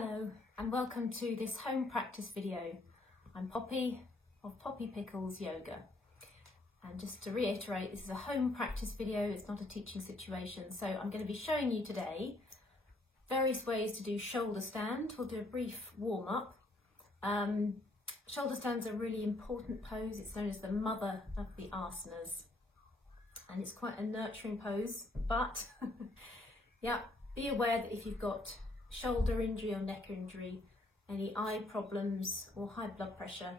Hello and welcome to this home practice video. I'm Poppy of Poppy Pickles Yoga, and just to reiterate, this is a home practice video, it's not a teaching situation. So I'm going to be showing you today various ways to do shoulder stand. We'll do a brief warm-up. Shoulder stand's a really important pose. It's known as the mother of the asanas, and it's quite a nurturing pose, but yeah, be aware that if you've got shoulder injury or neck injury, any eye problems or high blood pressure,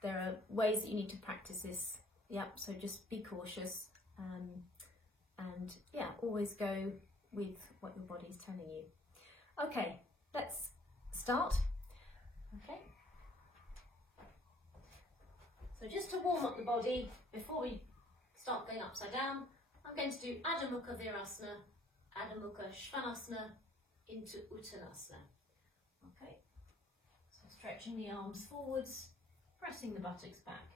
there are ways that you need to practice this. Yep, so just be cautious and yeah, always go with what your body's telling you. Okay, let's start. Okay. So just to warm up the body before we start going upside down, I'm going to do Adho Mukha Virasana, Adho Mukha Svanasana into Uttanasana. Okay, so stretching the arms forwards, pressing the buttocks back.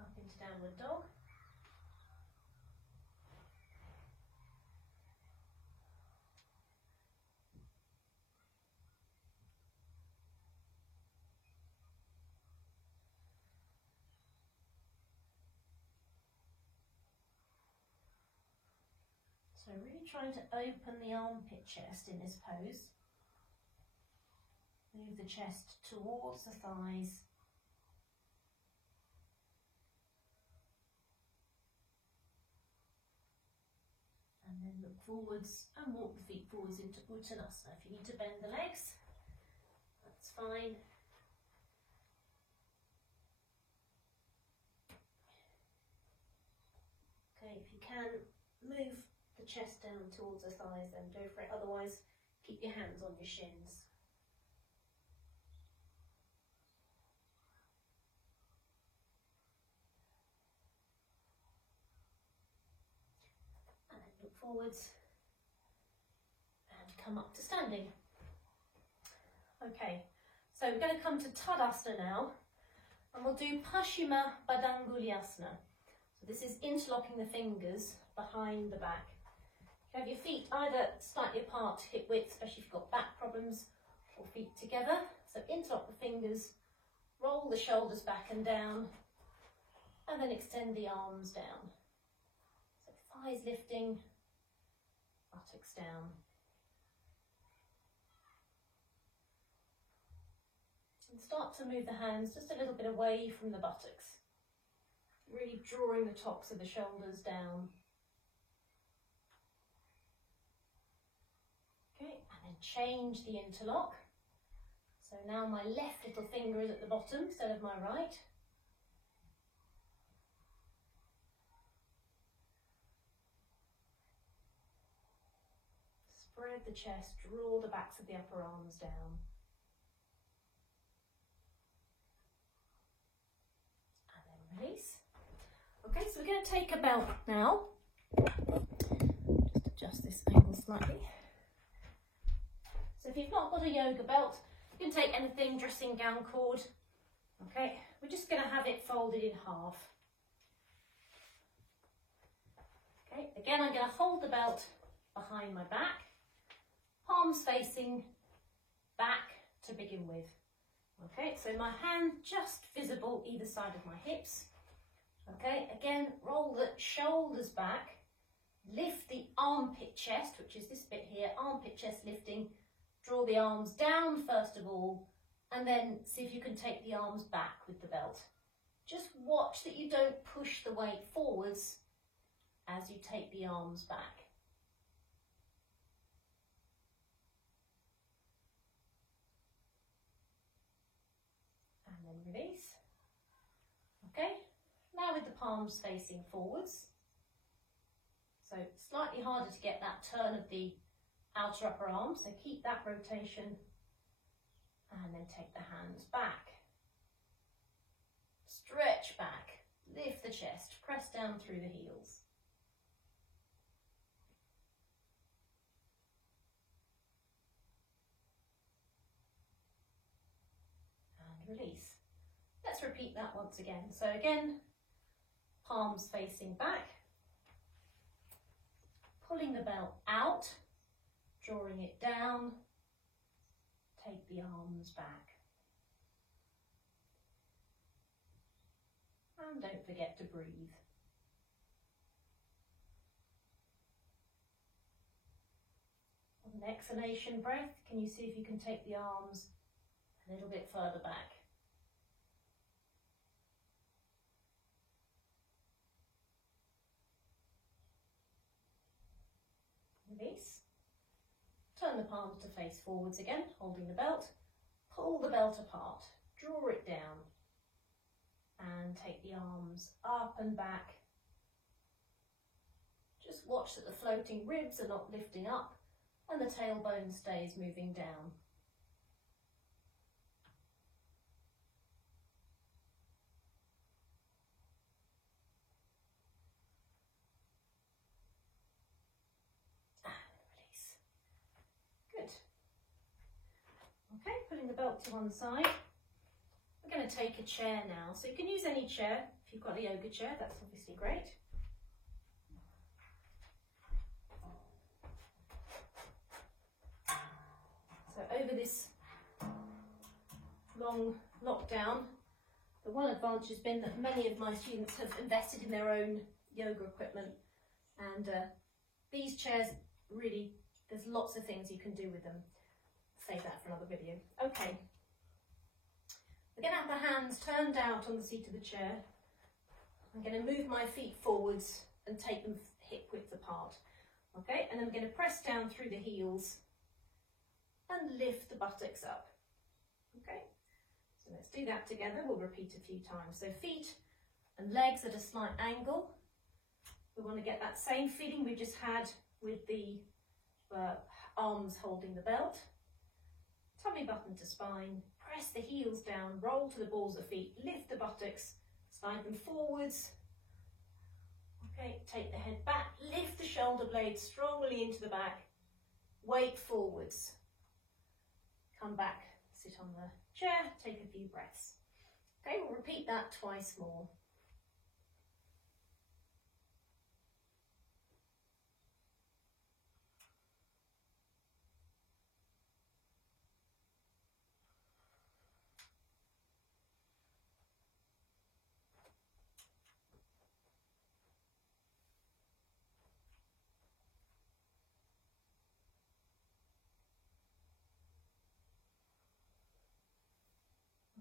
Up into downward dog. So really trying to open the armpit chest in this pose. Move the chest towards the thighs. And then look forwards and walk the feet forwards into Uttanasana. If you need to bend the legs, that's fine. Okay, if you can, move the chest down towards the thighs, then go for it. Otherwise, keep your hands on your shins. And then look forwards and come up to standing. Okay, so we're going to come to Tadasana now, and we'll do Paschima Badangulyasana. So this is interlocking the fingers behind the back. You have your feet either slightly apart, hip width, especially if you've got back problems, or feet together. So interlock the fingers, roll the shoulders back and down, and then extend the arms down. So thighs lifting, buttocks down. And start to move the hands just a little bit away from the buttocks, really drawing the tops of the shoulders down. Okay, and then change the interlock. So now my left little finger is at the bottom instead of my right. Spread the chest, draw the backs of the upper arms down. And then release. Okay, so we're going to take a belt now. Just adjust this angle slightly. So if you've not got a yoga belt, you can take anything, dressing gown cord. Okay, we're just going to have it folded in half. Okay, again I'm going to hold the belt behind my back, palms facing back to begin with. Okay, so my hand just visible either side of my hips. Okay, again, roll the shoulders back, lift the armpit chest, which is this bit here, armpit chest lifting. Draw the arms down first of all, and then see if you can take the arms back with the belt. Just watch that you don't push the weight forwards as you take the arms back. And then release. Okay, now with the palms facing forwards. So slightly harder to get that turn of the outer upper arm, so keep that rotation and then take the hands back. Stretch back, lift the chest, press down through the heels. release. Let's repeat that once again. So again, palms facing back, pulling the belt out, drawing it down, take the arms back. And don't forget to breathe. On an exhalation breath, can you see if you can take the arms a little bit further back? Release. Turn the palms to face forwards again, holding the belt. Pull the belt apart, draw it down, and take the arms up and back. Just watch that the floating ribs are not lifting up and the tailbone stays moving down. Okay, putting the belt to one side. We're going to take a chair now. So you can use any chair. If you've got a yoga chair, that's obviously great. So over this long lockdown, the one advantage has been that many of my students have invested in their own yoga equipment, and these chairs, really, there's lots of things you can do with them. Save that for another video. Okay, we're going to have the hands turned out on the seat of the chair. I'm going to move my feet forwards and take them hip width apart. Okay, and I'm going to press down through the heels and lift the buttocks up. Okay, so let's do that together. We'll repeat a few times. So feet and legs at a slight angle. We want to get that same feeling we just had with the arms holding the belt. Tummy button to spine, press the heels down, roll to the balls of feet, lift the buttocks, slide them forwards. Okay, take the head back, lift the shoulder blades strongly into the back, weight forwards. Come back, sit on the chair, take a few breaths. Okay, we'll repeat that twice more.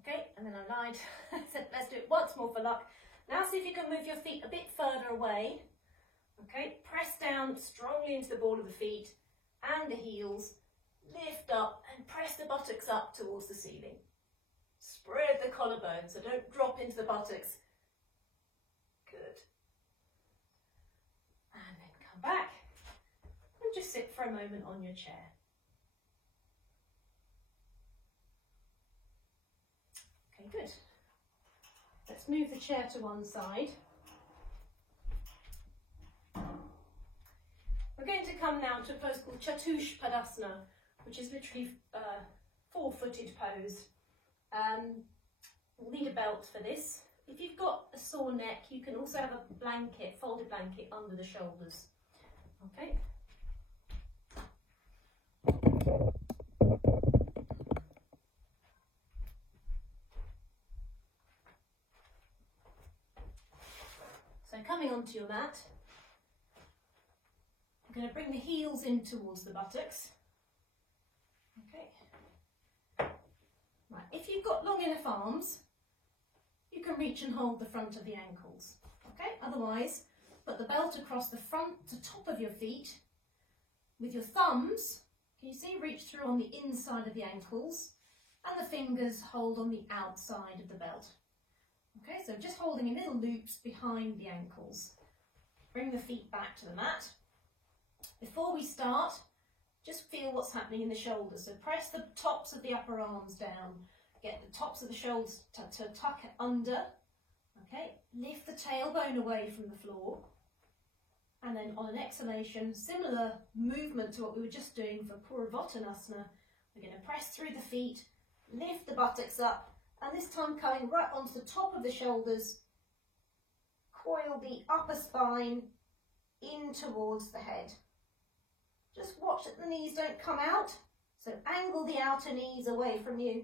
Okay, and then I lied. Let's do it once more for luck. Now see if you can move your feet a bit further away. Okay, press down strongly into the ball of the feet and the heels. Lift up and press the buttocks up towards the ceiling. Spread the collarbone, so don't drop into the buttocks. Good. And then come back and just sit for a moment on your chair. Okay, good. Let's move the chair to one side. We're going to come now to a pose called Chatushpadasana, which is literally four-footed pose. We'll need a belt for this. If you've got a sore neck, you can also have a blanket, folded blanket under the shoulders. Okay. So coming onto your mat, I'm going to bring the heels in towards the buttocks. Okay. Right. If you've got long enough arms, you can reach and hold the front of the ankles. Okay. Otherwise, put the belt across the front to top of your feet. With your thumbs, can you see, reach through on the inside of the ankles, and the fingers hold on the outside of the belt. Okay, so just holding in little loops behind the ankles. Bring the feet back to the mat. Before we start, just feel what's happening in the shoulders. So press the tops of the upper arms down. Get the tops of the shoulders to tuck under. Okay, lift the tailbone away from the floor. And then on an exhalation, similar movement to what we were just doing for Purvottanasana. We're going to press through the feet, lift the buttocks up, And this time coming right onto the top of the shoulders, coil the upper spine in towards the head. Just watch that the knees don't come out, so angle the outer knees away from you.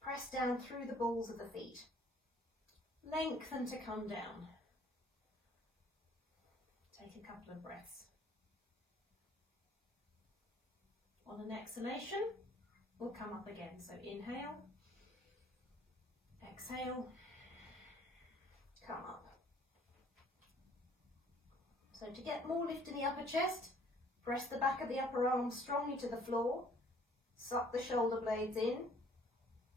Press down through the balls of the feet. Lengthen to come down. Take a couple of breaths. On an exhalation, we'll come up again. So inhale, exhale, come up. So to get more lift in the upper chest, press the back of the upper arm strongly to the floor, suck the shoulder blades in.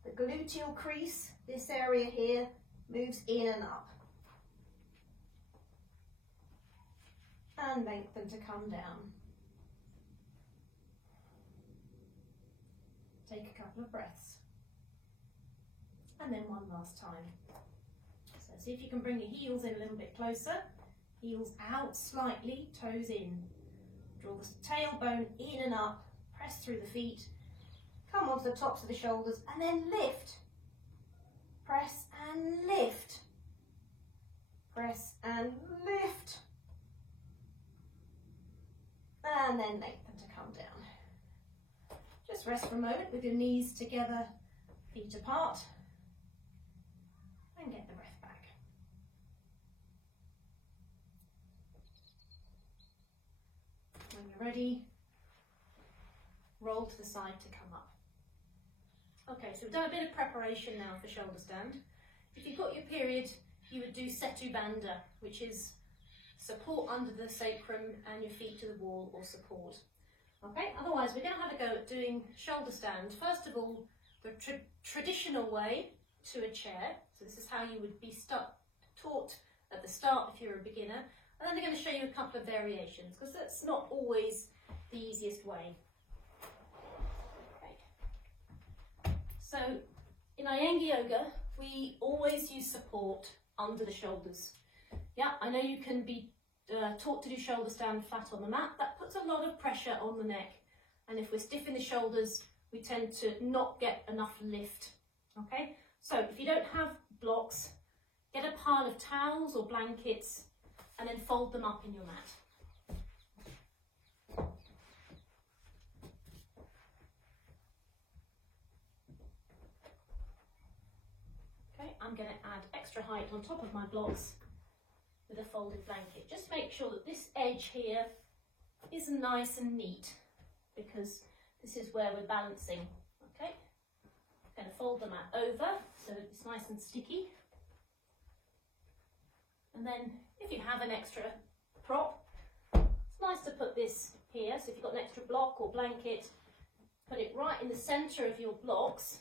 The gluteal crease, this area here, moves in and up. And lengthen to come down. Take a couple of breaths. And then one last time. So see if you can bring your heels in a little bit closer. Heels out slightly, toes in. Draw the tailbone in and up, press through the feet. Come onto the tops of the shoulders and then lift. Press and lift. Press and lift. And then lengthen to come down. Just rest for a moment with your knees together, feet apart, and get the breath back. When you're ready, roll to the side to come up. Okay, so we've done a bit of preparation now for shoulder stand. If you've got your period, you would do Setu Bandha, which is support under the sacrum and your feet to the wall or support. Okay, otherwise we're going to have a go at doing shoulder stand. First of all, the traditional way to a chair. So this is how you would be taught at the start if you're a beginner. And then they're going to show you a couple of variations because that's not always the easiest way. So in Iyengar Yoga, we always use support under the shoulders. Yeah, I know you can be taught to do shoulder stand flat on the mat. That puts a lot of pressure on the neck. And if we're stiff in the shoulders, we tend to not get enough lift. Okay, so if you don't have blocks, get a pile of towels or blankets and then fold them up in your mat. I'm going to add extra height on top of my blocks with a folded blanket. Just make sure that this edge here is nice and neat because this is where we're balancing. Okay, I'm going to fold the mat over so it's nice and sticky. And then if you have an extra prop, it's nice to put this here. So if you've got an extra block or blanket, put it right in the centre of your blocks.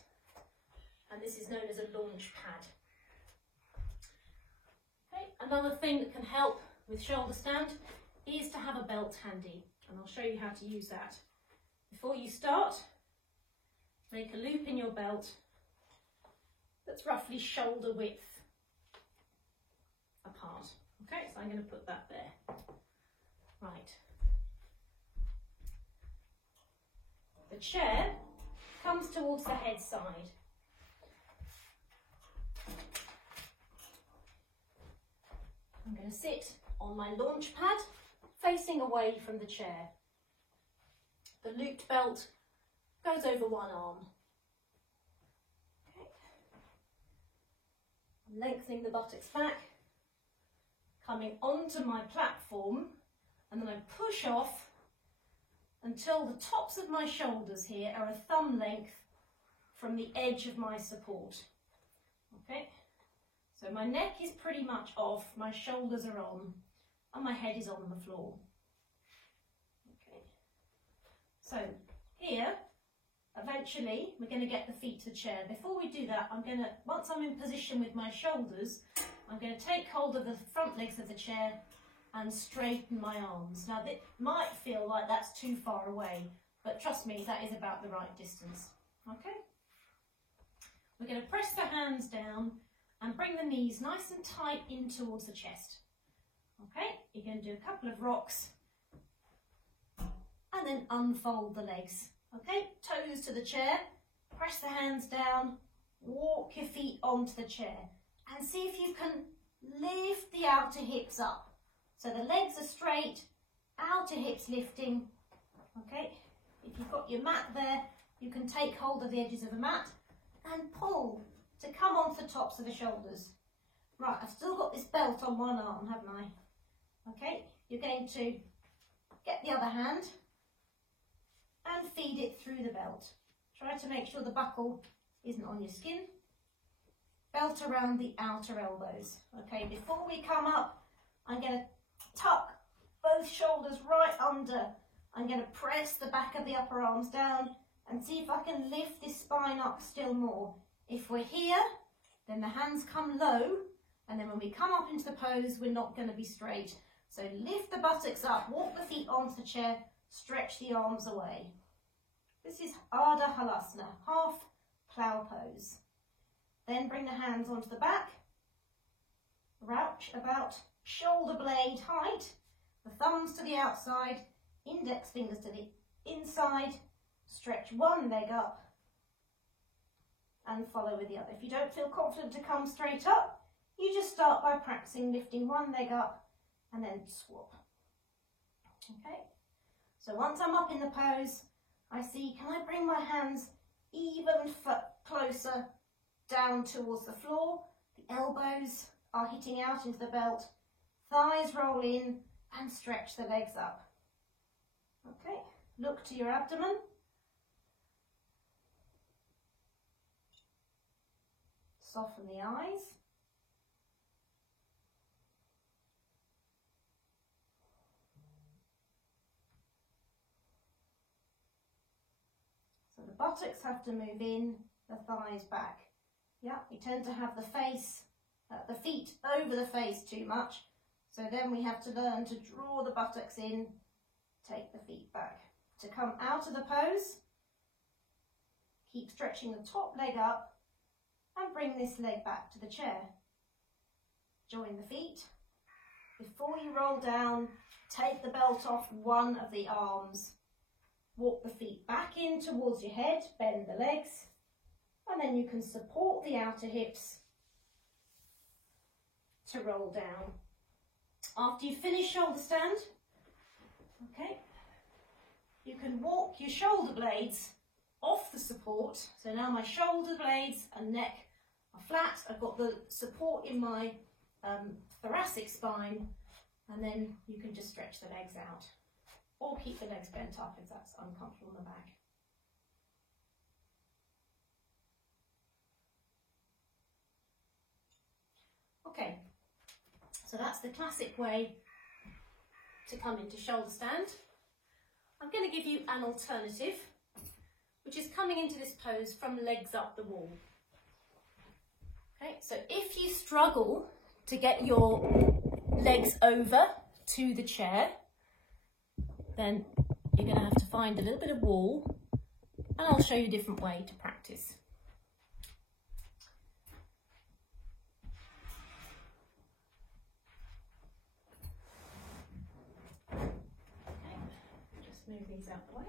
And this is known as a launch pad. Okay, another thing that can help with shoulder stand is to have a belt handy, and I'll show you how to use that. Before you start, make a loop in your belt that's roughly shoulder width apart. Okay, so I'm going to put that there. Right. The chair comes towards the head side. I'm going to sit on my launch pad, facing away from the chair. The looped belt goes over one arm. Okay. I'm lengthening the buttocks back, coming onto my platform, and then I push off until the tops of my shoulders here are a thumb length from the edge of my support. Okay. So my neck is pretty much off, my shoulders are on, and my head is on the floor. Okay. So here, eventually, we're going to get the feet to the chair. Before we do that, once I'm in position with my shoulders, I'm going to take hold of the front legs of the chair and straighten my arms. Now, it might feel like that's too far away, but trust me, that is about the right distance. Okay? We're going to press the hands down and bring the knees nice and tight in towards the chest. Okay, you're going to do a couple of rocks and then unfold the legs. Okay, toes to the chair, press the hands down, walk your feet onto the chair and see if you can lift the outer hips up. So the legs are straight, outer hips lifting. Okay, if you've got your mat there, you can take hold of the edges of the mat and pull to come onto the tops of the shoulders. Right, I've still got this belt on one arm, haven't I? Okay, you're going to get the other hand and feed it through the belt. Try to make sure the buckle isn't on your skin. Belt around the outer elbows. Okay, before we come up, I'm going to tuck both shoulders right under. I'm going to press the back of the upper arms down and see if I can lift this spine up still more. If we're here, then the hands come low, and then when we come up into the pose, we're not going to be straight. So lift the buttocks up, walk the feet onto the chair, stretch the arms away. This is Ardha Halasana, half plough pose. Then bring the hands onto the back, crouch about shoulder blade height, the thumbs to the outside, index fingers to the inside, stretch one leg up and follow with the other. If you don't feel confident to come straight up, you just start by practicing lifting one leg up and then swap. Okay, so once I'm up in the pose, I see, can I bring my hands even closer down towards the floor? The elbows are hitting out into the belt, thighs roll in and stretch the legs up. Okay, look to your abdomen. Soften the eyes. So the buttocks have to move in, the thighs back. Yeah, we tend to have the feet over the face too much. So then we have to learn to draw the buttocks in, take the feet back. To come out of the pose, keep stretching the top leg up and bring this leg back to the chair. Join the feet. Before you roll down, take the belt off one of the arms. Walk the feet back in towards your head, bend the legs, and then you can support the outer hips to roll down. After you finish shoulder stand, okay, you can walk your shoulder blades off the support. So now my shoulder blades and neck are flat. I've got the support in my thoracic spine, and then you can just stretch the legs out or keep the legs bent up if that's uncomfortable in the back. Okay, so that's the classic way to come into shoulder stand. I'm going to give you an alternative, which is coming into this pose from legs up the wall. Okay, so if you struggle to get your legs over to the chair, then you're going to have to find a little bit of wall, and I'll show you a different way to practice. Move these out the way.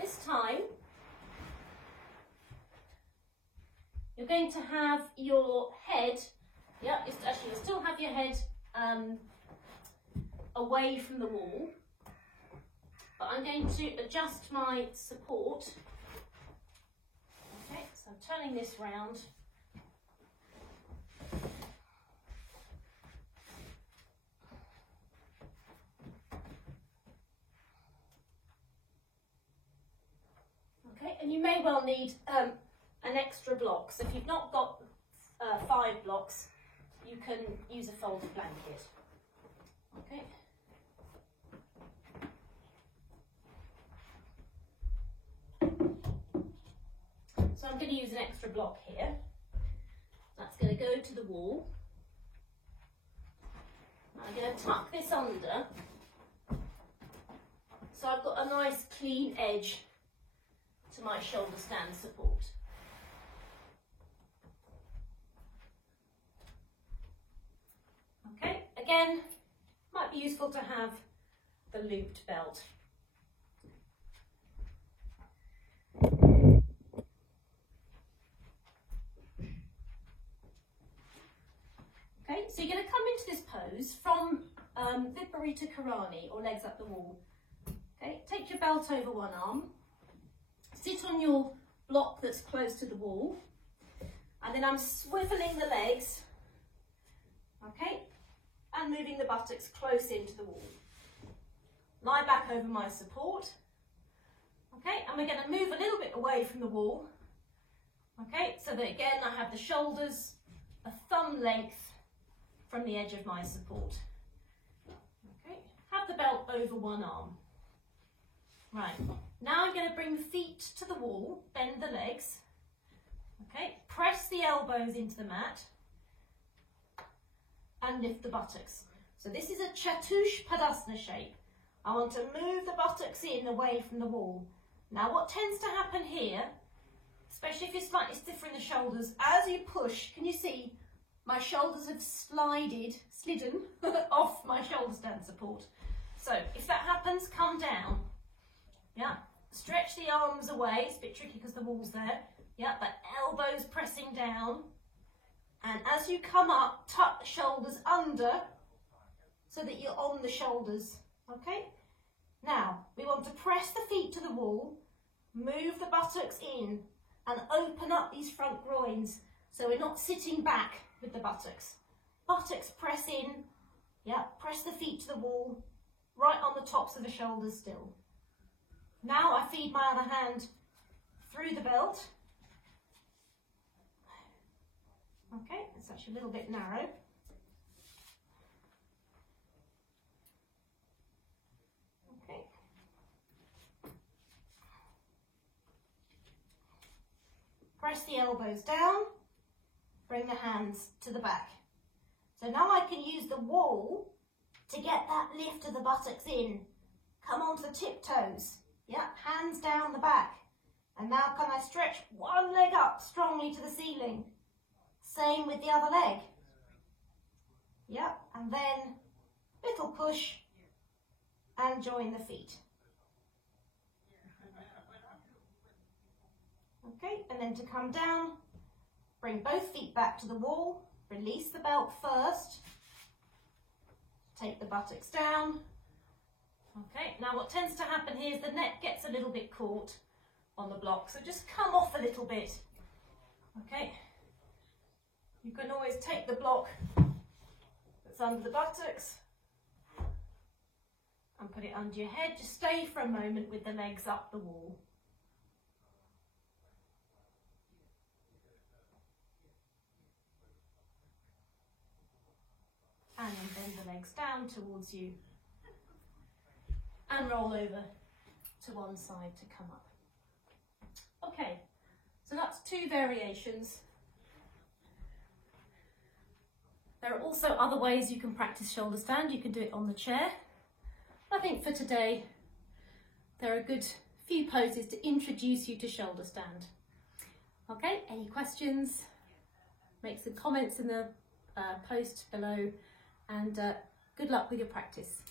This time, you're going to have your head, actually you'll still have your head away from the wall, but I'm going to adjust my support. Okay, so I'm turning this round. Okay, and you may well need an extra block. So if you've not got 5 blocks, you can use a folded blanket. Okay. So I'm going to use an extra block here. That's going to go to the wall. I'm going to tuck this under. So I've got a nice clean edge to my shoulder stand support. Okay, again, might be useful to have the looped belt. Okay, so you're going to come into this pose from Viparita Karani, or legs up the wall. Okay, take your belt over one arm, sit on your block that's close to the wall, and then I'm swiveling the legs, okay, and moving the buttocks close into the wall. Lie back over my support, okay, and we're going to move a little bit away from the wall, okay, so that again I have the shoulders a thumb length from the edge of my support. Okay, have the belt over one arm. Right, now I'm going to bring the feet to the wall, bend the legs, okay, press the elbows into the mat and lift the buttocks. So this is a Chatushpadasana shape. I want to move the buttocks in away from the wall. Now what tends to happen here, especially if you're slightly stiffer in the shoulders, as you push, can you see my shoulders have slidden off my shoulder stand support. So if that happens, come down. Yeah, stretch the arms away. It's a bit tricky because the wall's there. Yeah, but elbows pressing down. And as you come up, tuck the shoulders under so that you're on the shoulders. Okay? Now, we want to press the feet to the wall, move the buttocks in, and open up these front groins so we're not sitting back with the buttocks. Buttocks press in. Yeah, press the feet to the wall, right on the tops of the shoulders still. Now I feed my other hand through the belt. Okay, it's actually a little bit narrow. Okay. Press the elbows down, bring the hands to the back. So now I can use the wall to get that lift of the buttocks in. Come onto the tiptoes. Yeah, hands down the back. And now can I stretch one leg up strongly to the ceiling? Same with the other leg. Yeah, and then little push and join the feet. Okay, and then to come down, bring both feet back to the wall, release the belt first, take the buttocks down. Okay, now what tends to happen here is the neck gets a little bit caught on the block, so just come off a little bit. Okay, you can always take the block that's under the buttocks and put it under your head. Just stay for a moment with the legs up the wall. And then bend the legs down towards you and roll over to one side to come up. Okay, so that's 2 variations. There are also other ways you can practice shoulder stand. You can do it on the chair. I think for today, there are a good few poses to introduce you to shoulder stand. Okay, any questions? Make some comments in the post below, and good luck with your practice.